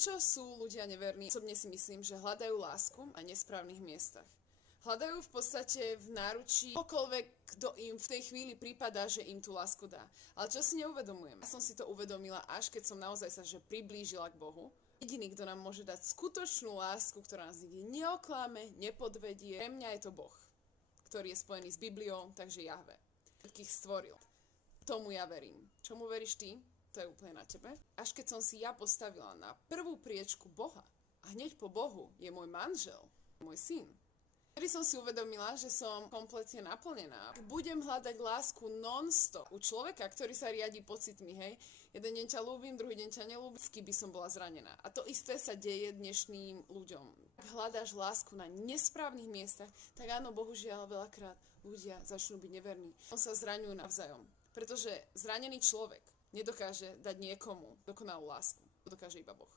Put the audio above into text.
Prečo sú ľudia neverní? Osobne si myslím, že hľadajú lásku na nesprávnych miestach. Hľadajú v podstate v náručí kohokoľvek, kto im v tej chvíli prípada, že im tú lásku dá. Ale čo si neuvedomujem? Ja som si to uvedomila, až keď som naozaj sa priblížila k Bohu. Jediný, kto nám môže dať skutočnú lásku, ktorá nás nikdy neoklame, nepodvedie, pre mňa je to Boh, ktorý je spojený s Bibliou, takže Jahve. Všetkých stvoril. Tomu ja verím. Čomu veríš ty? To je úplne na tebe. Až keď som si ja postavila na prvú priečku Boha a hneď po Bohu je môj manžel, môj syn, vtedy som si uvedomila, že som kompletne naplnená. Budem hľadať lásku non-stop u človeka, ktorý sa riadi pocitmi, hej. Jeden deň ťa ľúbim, druhý deň ťa nelúbim, vždycky by som bola zranená. A to isté sa deje dnešným ľuďom. Ak hľadáš lásku na nesprávnych miestach, tak áno, bohužiaľ veľakrát ľudia začnú byť neverní. On sa zraňujú navzájom, pretože zranený človek nedokáže dať niekomu dokonalú lásku. To dokáže iba Boh.